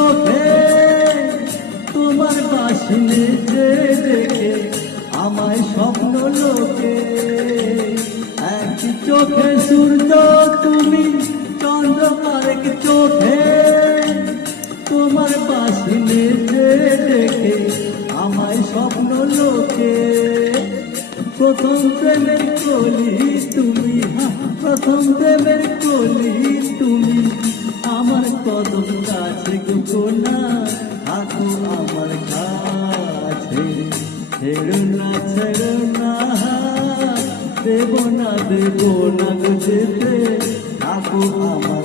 চোখে তোমার বাসিনে যে দেখে আমায় স্বপ্ন লোকে। এক চোখে সূর্য তুমি, চন্দ্র আরেক চোখে তোমার বাসিনে যে দেখে আমায় স্বপ্ন লোকে। প্রথম প্রেমের কলি তুমি, প্রথম প্রেমের কলি তুমি, আমার কদম কাছে গোপনা থাকো আমার কাছে। ছেড়ো না ছেড়ো না, দেব না গো যেতে, থাকো আমার